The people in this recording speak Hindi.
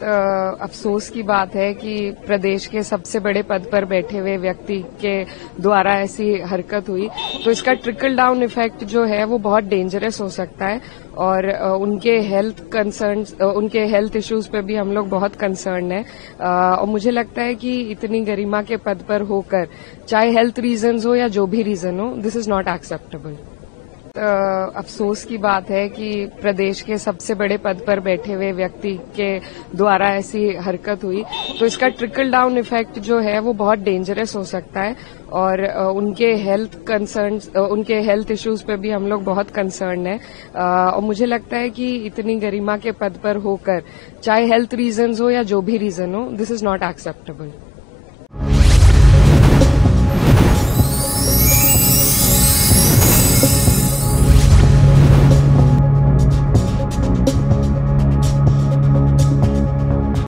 अफसोस की बात है कि प्रदेश के सबसे बड़े पद पर बैठे हुए व्यक्ति के द्वारा ऐसी हरकत हुई, तो इसका ट्रिकल डाउन इफेक्ट जो है वो बहुत डेंजरस हो सकता है और उनके हेल्थ इश्यूज पे भी हम लोग बहुत कंसर्न है। और मुझे लगता है कि इतनी गरिमा के पद पर होकर, चाहे हेल्थ रीजंस हो या जो भी रीजन हो, दिस इज नॉट एक्सेप्टेबल। अफसोस की बात है कि प्रदेश के सबसे बड़े पद पर बैठे हुए व्यक्ति के द्वारा ऐसी हरकत हुई, तो इसका ट्रिकल डाउन इफेक्ट जो है वो बहुत डेंजरस हो सकता है और उनके हेल्थ इश्यूज पे भी हम लोग बहुत कंसर्न है। और मुझे लगता है कि इतनी गरिमा के पद पर होकर, चाहे हेल्थ रीजंस हो या जो भी रीजन हो, दिस इज नॉट एक्सेप्टेबल।